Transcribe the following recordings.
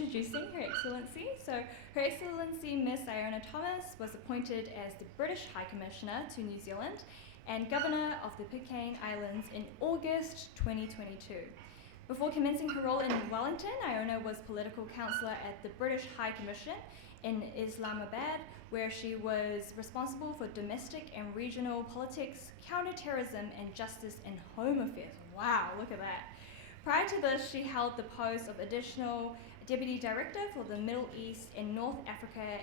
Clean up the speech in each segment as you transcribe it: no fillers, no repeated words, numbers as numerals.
introducing Her Excellency. So Her Excellency Miss Iona Thomas was appointed as the British High Commissioner to New Zealand and Governor of the Pitcairn Islands in August 2022. Before commencing her role in Wellington, Iona was political counsellor at the British High Commission in Islamabad, where she was responsible for domestic and regional politics, counter-terrorism, and justice and home affairs. Wow, look at that. Prior to this, she held the post of additional Deputy Director for the Middle East and North Africa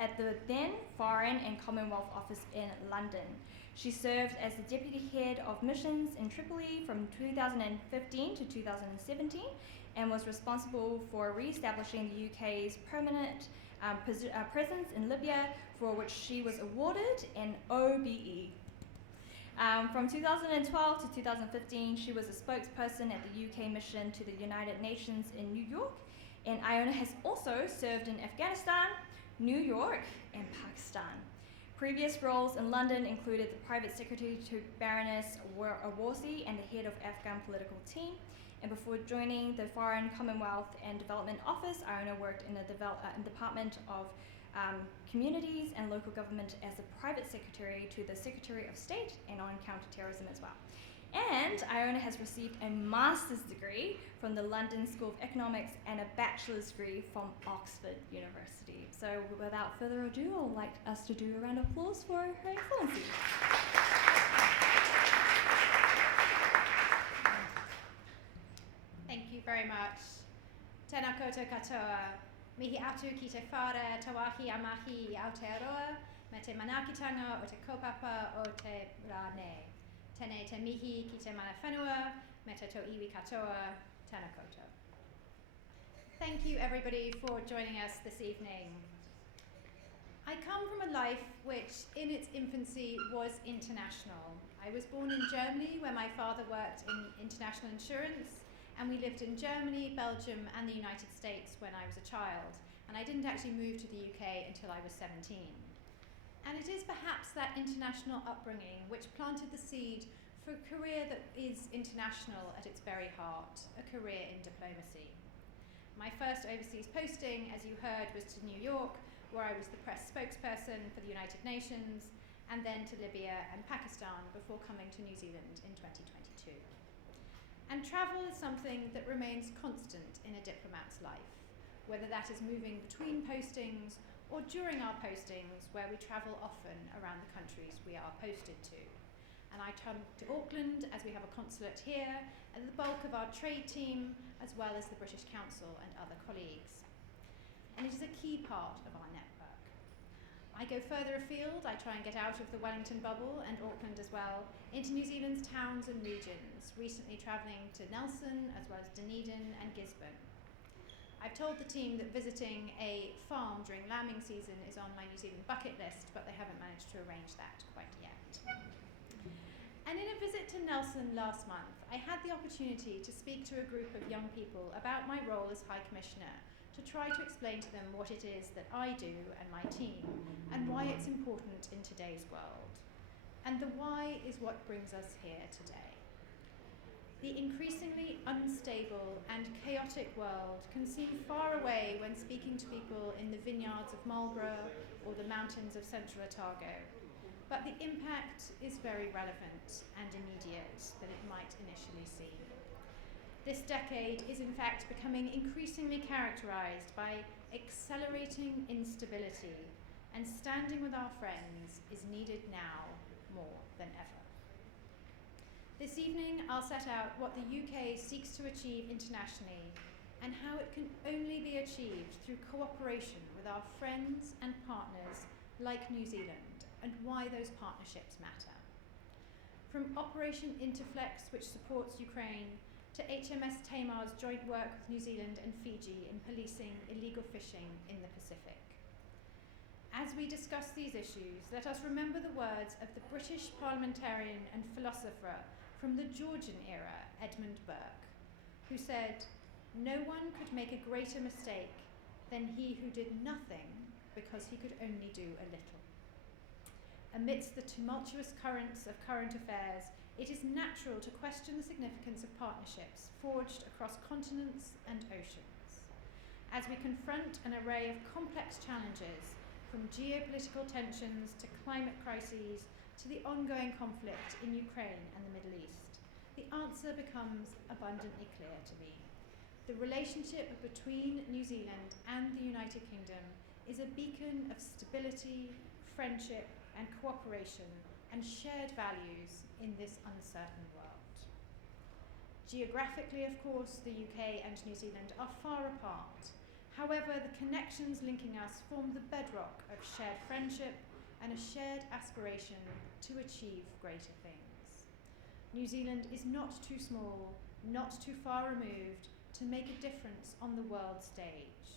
at the then Foreign and Commonwealth Office in London. She served as the Deputy Head of Missions in Tripoli from 2015 to 2017 and was responsible for re-establishing the UK's permanent presence in Libya, for which she was awarded an OBE. From 2012 to 2015, she was a spokesperson at the UK mission to the United Nations in New York, and Iona has also served in Afghanistan, New York, and Pakistan. Previous roles in London included the Private Secretary to Baroness Awarsi and the head of Afghan political team. And before joining the Foreign, Commonwealth and Development Office, Iona worked in the Department of Communities and Local Government as a private secretary to the Secretary of State and on counter-terrorism as well. And Iona has received a master's degree from the London School of Economics and a bachelor's degree from Oxford University. So without further ado, I'd like us to do a round of applause for Her Excellency. Thank you very much. Tēnā koutou katoa. Mihi atu ki te whare tawahi amahi i Aotearoa, me te manakitanga o te kaupapa o te rāne. Tēnei te mihi ki te mana whenua, me te tō iwi katoa, tēnā koutou. Thank you everybody for joining us this evening. I come from a life which in its infancy was international. I was born in Germany where my father worked in international insurance, and we lived in Germany, Belgium, and the United States when I was a child. And I didn't actually move to the UK until I was 17. And it is perhaps that international upbringing which planted the seed for a career that is international at its very heart, a career in diplomacy. My first overseas posting, as you heard, was to New York, where I was the press spokesperson for the United Nations, and then to Libya and Pakistan before coming to New Zealand in 2022. And travel is something that remains constant in a diplomat's life, whether that is moving between postings or during our postings where we travel often around the countries we are posted to. And I come to Auckland as we have a consulate here and the bulk of our trade team as well as the British Council and other colleagues. And it is a key part of our network. I go further afield, I try and get out of the Wellington bubble and Auckland as well, into New Zealand's towns and regions, recently travelling to Nelson as well as Dunedin and Gisborne. I've told the team that visiting a farm during lambing season is on my New Zealand bucket list, but they haven't managed to arrange that quite yet. And in a visit to Nelson last month, I had the opportunity to speak to a group of young people about my role as High Commissioner, to try to explain to them what it is that I do and my team, and why it's important in today's world. And the why is what brings us here today. The increasingly unstable and chaotic world can seem far away when speaking to people in the vineyards of Marlborough or the mountains of Central Otago, but the impact is very relevant and immediate than it might initially seem. This decade is in fact becoming increasingly characterized by accelerating instability, and standing with our friends is needed now more than ever. This evening I'll set out what the UK seeks to achieve internationally and how it can only be achieved through cooperation with our friends and partners like New Zealand, and why those partnerships matter. From Operation Interflex, which supports Ukraine, to HMS Tamar's joint work with New Zealand and Fiji in policing illegal fishing in the Pacific. As we discuss these issues, let us remember the words of the British parliamentarian and philosopher from the Georgian era, Edmund Burke, who said, "No one could make a greater mistake than he who did nothing because he could only do a little." Amidst the tumultuous currents of current affairs, it is natural to question the significance of partnerships forged across continents and oceans. as we confront an array of complex challenges, from geopolitical tensions to climate crises to the ongoing conflict in Ukraine and the Middle East, the answer becomes abundantly clear to me. The relationship between New Zealand and the United Kingdom is a beacon of stability, friendship, and cooperation and shared values in this uncertain world. Geographically, of course, the UK and New Zealand are far apart. However, the connections linking us form the bedrock of shared friendship and a shared aspiration to achieve greater things. New Zealand is not too small, not too far removed to make a difference on the world stage.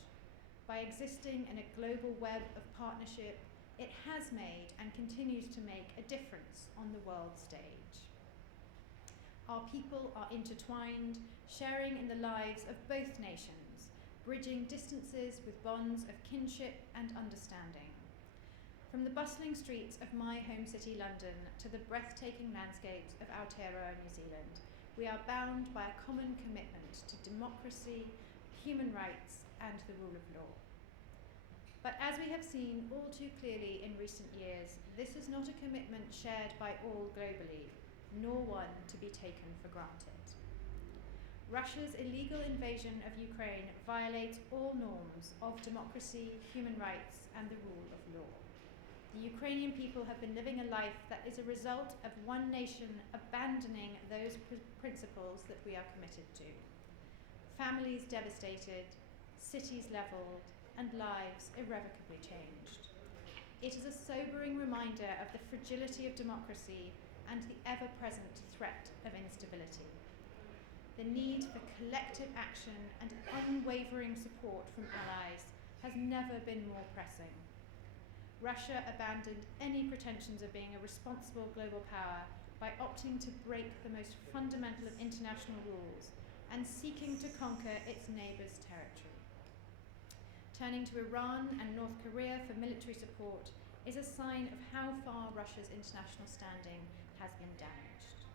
By existing in a global web of partnership, it has made and continues to make a difference on the world stage. Our people are intertwined, sharing in the lives of both nations, bridging distances with bonds of kinship and understanding. From the bustling streets of my home city, London, to the breathtaking landscapes of Aotearoa, New Zealand, we are bound by a common commitment to democracy, human rights, and the rule of law. But as we have seen all too clearly in recent years, this is not a commitment shared by all globally, nor one to be taken for granted. Russia's illegal invasion of Ukraine violates all norms of democracy, human rights, and the rule of law. The Ukrainian people have been living a life that is a result of one nation abandoning those principles that we are committed to. Families devastated, cities leveled, and lives irrevocably changed. It is a sobering reminder of the fragility of democracy and the ever-present threat of instability. The need for collective action and unwavering support from allies has never been more pressing. Russia abandoned any pretensions of being a responsible global power by opting to break the most fundamental of international rules and seeking to conquer its neighbours' territory. Turning to Iran and North Korea for military support is a sign of how far Russia's international standing has been damaged.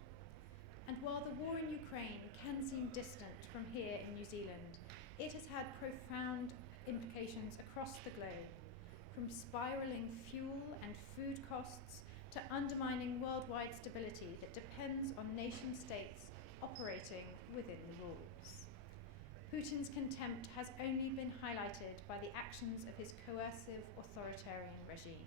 And while the war in Ukraine can seem distant from here in New Zealand, it has had profound implications across the globe, from spiralling fuel and food costs to undermining worldwide stability that depends on nation states operating within the rules. Putin's contempt has only been highlighted by the actions of his coercive authoritarian regime.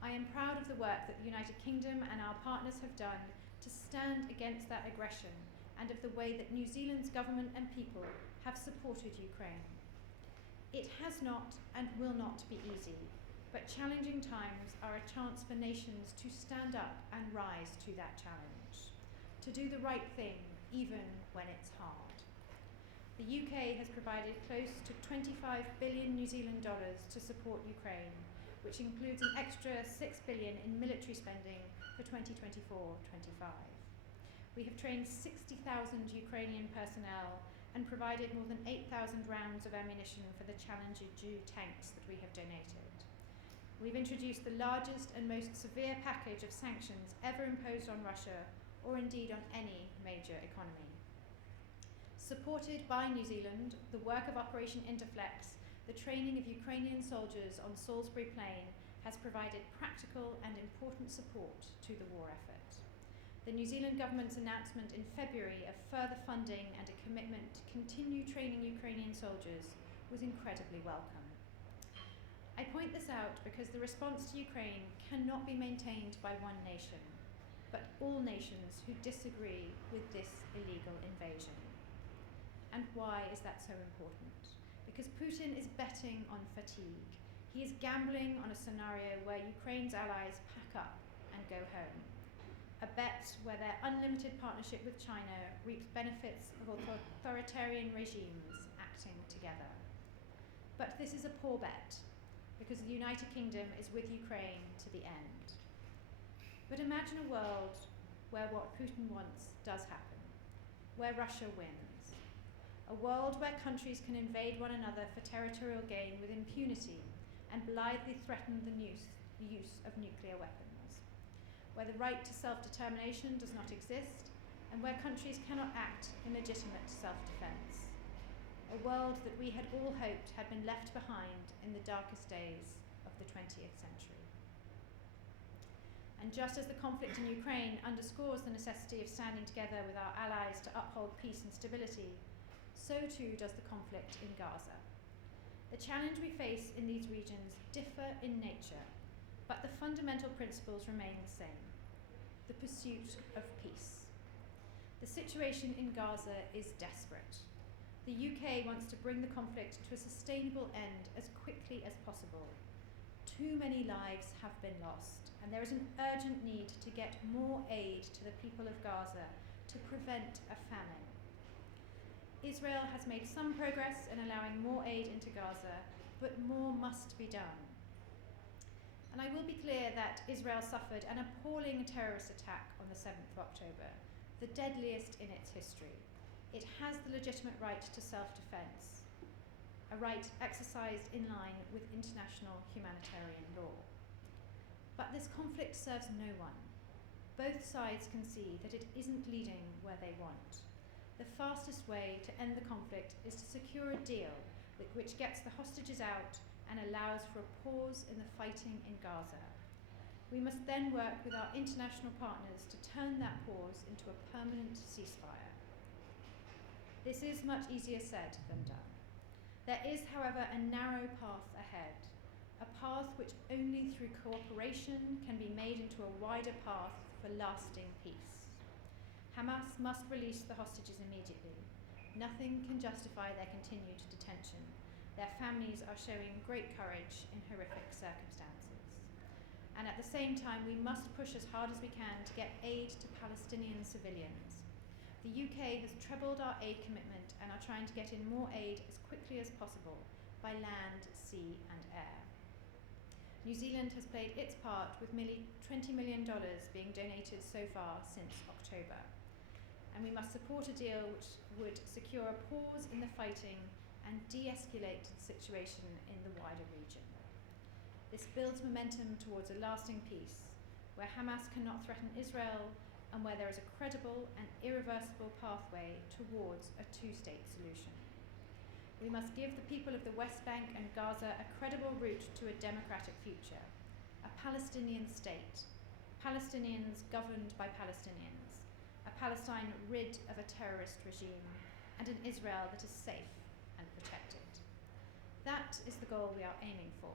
I am proud of the work that the United Kingdom and our partners have done to stand against that aggression and of the way that New Zealand's government and people have supported Ukraine. It has not and will not be easy, but challenging times are a chance for nations to stand up and rise to that challenge, to do the right thing even when it's hard. The UK has provided close to 25 billion New Zealand dollars to support Ukraine, which includes an extra $6 billion in military spending for 2024-25. We have trained 60,000 Ukrainian personnel and provided more than 8,000 rounds of ammunition for the Challenger 2 tanks that we have donated. We've introduced the largest and most severe package of sanctions ever imposed on Russia, or indeed on any major economy. Supported by New Zealand, the work of Operation Interflex, the training of Ukrainian soldiers on Salisbury Plain, has provided practical and important support to the war effort. The New Zealand government's announcement in February of further funding and a commitment to continue training Ukrainian soldiers was incredibly welcome. I point this out because the response to Ukraine cannot be maintained by one nation, but all nations who disagree with this illegal invasion. And why is that so important? Because Putin is betting on fatigue. He is gambling on a scenario where Ukraine's allies pack up and go home. A bet where their unlimited partnership with China reaps benefits of authoritarian regimes acting together. But this is a poor bet, because the United Kingdom is with Ukraine to the end. But imagine a world where what Putin wants does happen, where Russia wins. A world where countries can invade one another for territorial gain with impunity and blithely threaten the use of nuclear weapons, where the right to self-determination does not exist, and where countries cannot act in legitimate self-defense. A a world that we had all hoped had been left behind in the darkest days of the 20th century. And just as the conflict in Ukraine underscores the necessity of standing together with our allies to uphold peace and stability, so too does the conflict in Gaza. The challenge we face in these regions differ in nature, but the fundamental principles remain the same: the pursuit of peace. The situation in Gaza is desperate. The UK wants to bring the conflict to a sustainable end as quickly as possible. Too many lives have been lost, and there is an urgent need to get more aid to the people of Gaza to prevent a famine. Israel has made some progress in allowing more aid into Gaza, but more must be done. And I will be clear that Israel suffered an appalling terrorist attack on the 7th of October, the deadliest in its history. It has the legitimate right to self-defense, a right exercised in line with international humanitarian law. But this conflict serves no one. Both sides can see that it isn't leading where they want. The fastest way to end the conflict is to secure a deal which gets the hostages out and allows for a pause in the fighting in Gaza. We must then work with our international partners to turn that pause into a permanent ceasefire. This is much easier said than done. There is, however, a narrow path ahead, a path which only through cooperation can be made into a wider path for lasting peace. Hamas must release the hostages immediately. Nothing can justify their continued detention. Their families are showing great courage in horrific circumstances. And at the same time, we must push as hard as we can to get aid to Palestinian civilians. The UK has trebled our aid commitment and are trying to get in more aid as quickly as possible by land, sea and air. New Zealand has played its part with nearly $20 million being donated so far since October. And we must support a deal which would secure a pause in the fighting and de-escalate the situation in the wider region. This builds momentum towards a lasting peace, where Hamas cannot threaten Israel and where there is a credible and irreversible pathway towards a two-state solution. We must give the people of the West Bank and Gaza a credible route to a democratic future, a Palestinian state, Palestinians governed by Palestinians, a Palestine rid of a terrorist regime, and an Israel that is safe and protected. That is the goal we are aiming for,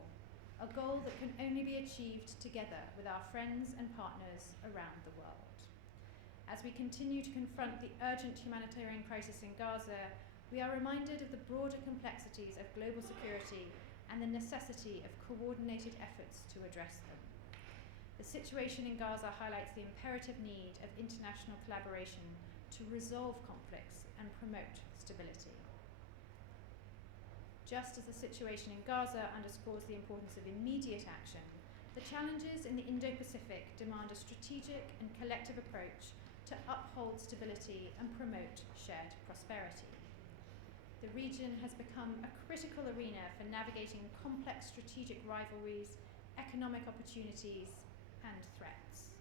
a goal that can only be achieved together with our friends and partners around the world. As we continue to confront the urgent humanitarian crisis in Gaza, we are reminded of the broader complexities of global security and the necessity of coordinated efforts to address them. The situation in Gaza highlights the imperative need of international collaboration to resolve conflicts and promote stability. Just as the situation in Gaza underscores the importance of immediate action, the challenges in the Indo-Pacific demand a strategic and collective approach to uphold stability and promote shared prosperity. The region has become a critical arena for navigating complex strategic rivalries, economic opportunities, and threats.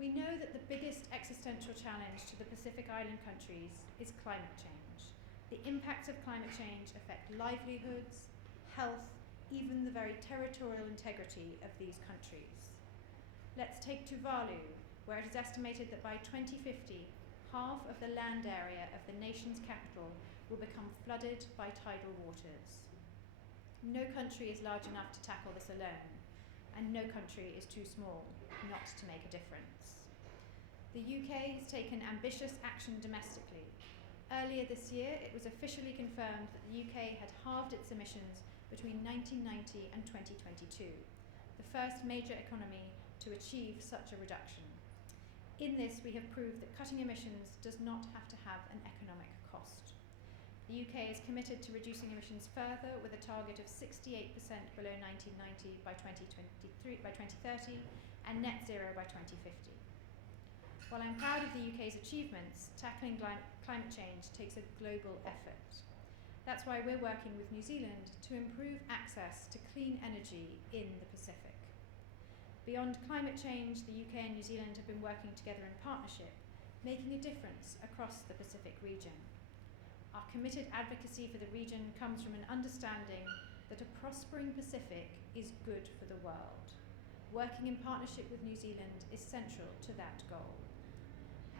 We know that the biggest existential challenge to the Pacific Island countries is climate change. The impacts of climate change affect livelihoods, health, even the very territorial integrity of these countries. Let's take Tuvalu, where it is estimated that by 2050, half of the land area of the nation's capital will become flooded by tidal waters. No country is large enough to tackle this alone, and no country is too small not to make a difference. The UK has taken ambitious action domestically. Earlier this year, it was officially confirmed that the UK had halved its emissions between 1990 and 2022, the first major economy to achieve such a reduction. In this, we have proved that cutting emissions does not have to have an economic cost. The UK is committed to reducing emissions further with a target of 68% below 1990 by 2030 and net zero by 2050. While I'm proud of the UK's achievements, tackling climate change takes a global effort. That's why we're working with New Zealand to improve access to clean energy in the Pacific. Beyond climate change, the UK and New Zealand have been working together in partnership, making a difference across the Pacific region. Our committed advocacy for the region comes from an understanding that a prospering Pacific is good for the world. Working in partnership with New Zealand is central to that goal.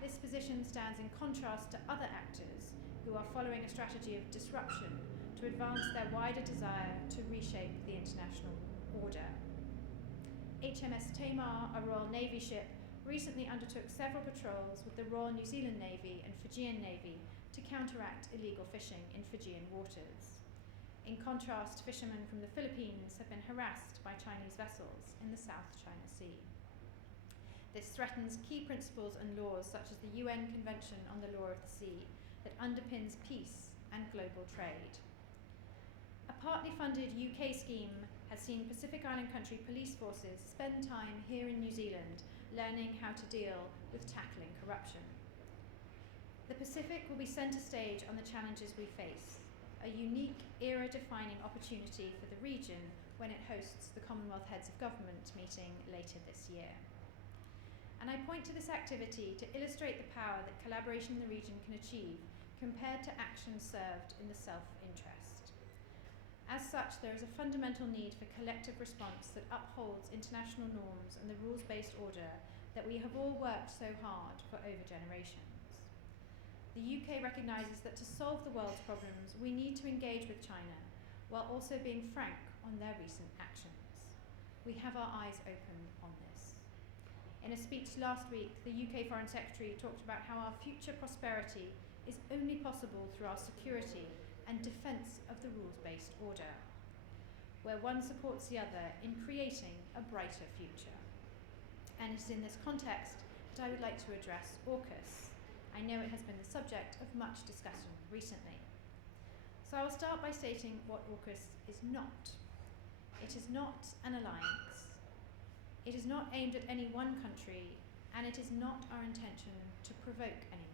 This position stands in contrast to other actors who are following a strategy of disruption to advance their wider desire to reshape the international order. HMS Tamar, a Royal Navy ship, recently undertook several patrols with the Royal New Zealand Navy and Fijian Navy to counteract illegal fishing in Fijian waters. In contrast, fishermen from the Philippines have been harassed by Chinese vessels in the South China Sea. This threatens key principles and laws such as the UN Convention on the Law of the Sea that underpins peace and global trade. A partly funded UK scheme has seen Pacific Island country police forces spend time here in New Zealand learning how to deal with tackling corruption. The Pacific will be centre stage on the challenges we face, a unique era-defining opportunity for the region when it hosts the Commonwealth Heads of Government meeting later this year. And I point to this activity to illustrate the power that collaboration in the region can achieve compared to actions served in the self-interest. As such, there is a fundamental need for collective response that upholds international norms and the rules-based order that we have all worked so hard for over generations. The UK recognises that to solve the world's problems, we need to engage with China, while also being frank on their recent actions. We have our eyes open on this. In a speech last week, the UK Foreign Secretary talked about how our future prosperity is only possible through our security and defence of the rules-based order, where one supports the other in creating a brighter future. And it is in this context that I would like to address AUKUS. I know it has been the subject of much discussion recently. So I will start by stating what AUKUS is not. It is not an alliance. It is not aimed at any one country, and it is not our intention to provoke anyone.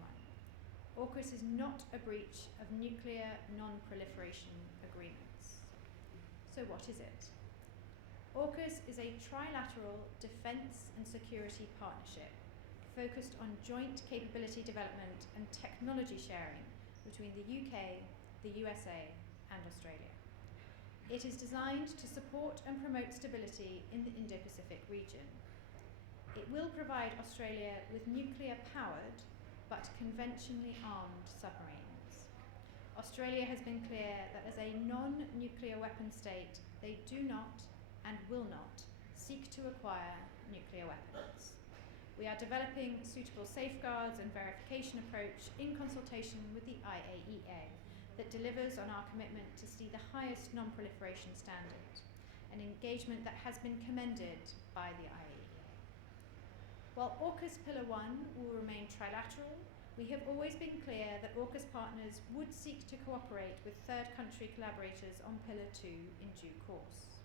AUKUS is not a breach of nuclear non-proliferation agreements. So what is it? AUKUS is a trilateral defence and security partnership focused on joint capability development and technology sharing between the UK, the USA, and Australia. It is designed to support and promote stability in the Indo-Pacific region. It will provide Australia with nuclear-powered but conventionally armed submarines. Australia has been clear that as a non-nuclear weapon state, they do not and will not seek to acquire nuclear weapons. We are developing suitable safeguards and verification approach in consultation with the IAEA that delivers on our commitment to see the highest non-proliferation standard, an engagement that has been commended by the IAEA. While AUKUS Pillar 1 will remain trilateral, we have always been clear that AUKUS partners would seek to cooperate with third country collaborators on Pillar 2 in due course.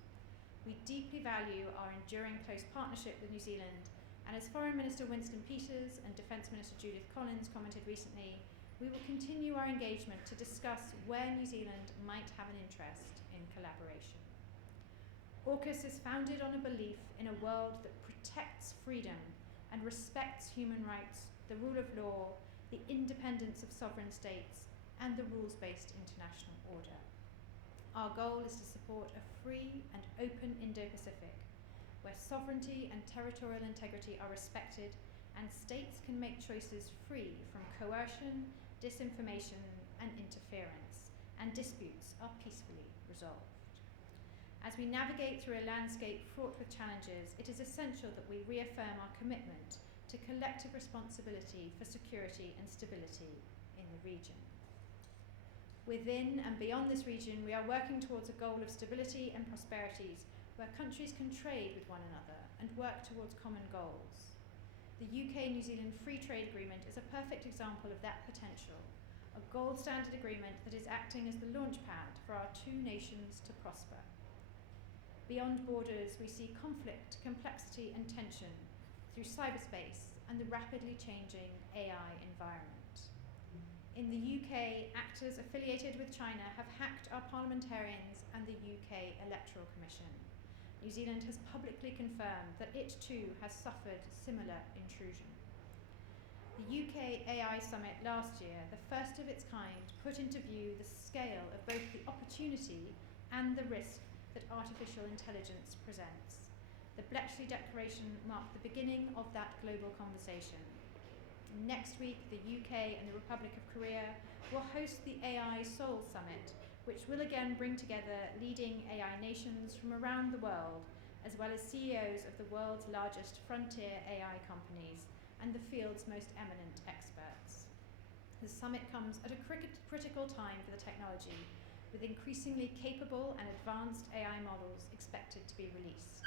We deeply value our enduring close partnership with New Zealand, and as Foreign Minister Winston Peters and Defence Minister Judith Collins commented recently, we will continue our engagement to discuss where New Zealand might have an interest in collaboration. AUKUS is founded on a belief in a world that protects freedom and respects human rights, the rule of law, the independence of sovereign states, and the rules-based international order. Our goal is to support a free and open Indo-Pacific, where sovereignty and territorial integrity are respected and states can make choices free from coercion, disinformation, and interference, and disputes are peacefully resolved. As we navigate through a landscape fraught with challenges, it is essential that we reaffirm our commitment to collective responsibility for security and stability in the region. Within and beyond this region, we are working towards a goal of stability and prosperities where countries can trade with one another and work towards common goals. The UK-New Zealand Free Trade Agreement is a perfect example of that potential, a gold standard agreement that is acting as the launchpad for our two nations to prosper. Beyond borders, we see conflict, complexity, and tension through cyberspace and the rapidly changing AI environment. In the UK, actors affiliated with China have hacked our parliamentarians and the UK Electoral Commission. New Zealand has publicly confirmed that it too has suffered similar intrusion. The UK AI Summit last year, the first of its kind, put into view the scale of both the opportunity and the risk that artificial intelligence presents. The Bletchley Declaration marked the beginning of that global conversation. Next week, the UK and the Republic of Korea will host the AI Seoul Summit, which will again bring together leading AI nations from around the world, as well as CEOs of the world's largest frontier AI companies and the field's most eminent experts. The summit comes at a critical time for the technology, with increasingly capable and advanced AI models expected to be released.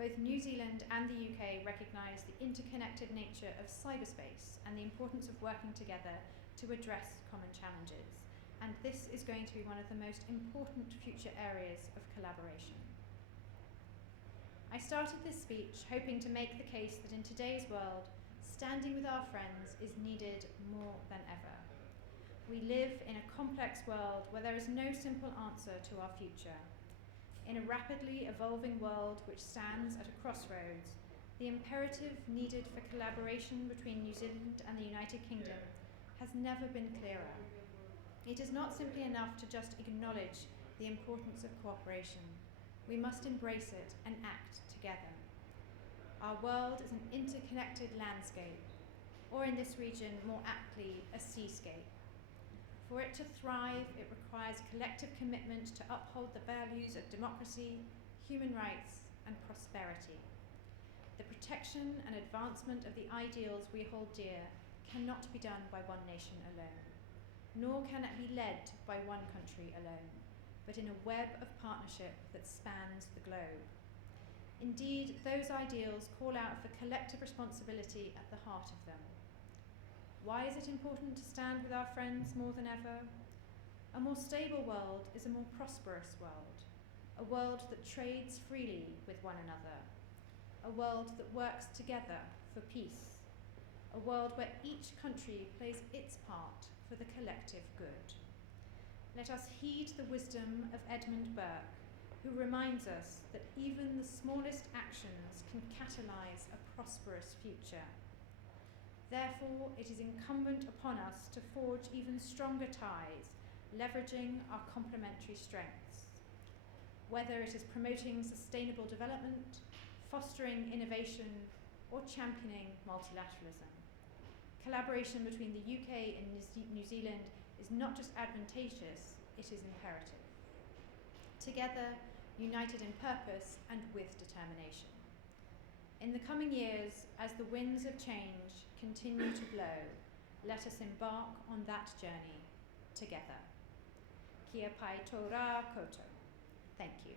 Both New Zealand and the UK recognise the interconnected nature of cyberspace and the importance of working together to address common challenges, and this is going to be one of the most important future areas of collaboration. I started this speech hoping to make the case that in today's world, standing with our friends is needed more than ever. We live in a complex world where there is no simple answer to our future. In a rapidly evolving world which stands at a crossroads, the imperative needed for collaboration between New Zealand and the United Kingdom has never been clearer. It is not simply enough to just acknowledge the importance of cooperation. We must embrace it and act together. Our world is an interconnected landscape, or in this region, more aptly, a seascape. For it to thrive, it requires collective commitment to uphold the values of democracy, human rights, and prosperity. The protection and advancement of the ideals we hold dear cannot be done by one nation alone, nor can it be led by one country alone, but in a web of partnership that spans the globe. Indeed, those ideals call out for collective responsibility at the heart of them. Why is it important to stand with our friends more than ever? A more stable world is a more prosperous world, a world that trades freely with one another, a world that works together for peace, a world where each country plays its part for the collective good. Let us heed the wisdom of Edmund Burke, who reminds us that even the smallest actions can catalyse a prosperous future. Therefore, it is incumbent upon us to forge even stronger ties, leveraging our complementary strengths. Whether it is promoting sustainable development, fostering innovation, or championing multilateralism. Collaboration between the UK and New Zealand is not just advantageous, it is imperative. Together, united in purpose and with determination. In the coming years, as the winds of change continue to blow, let us embark on that journey together. Kia pai tō rā koutou. Thank you.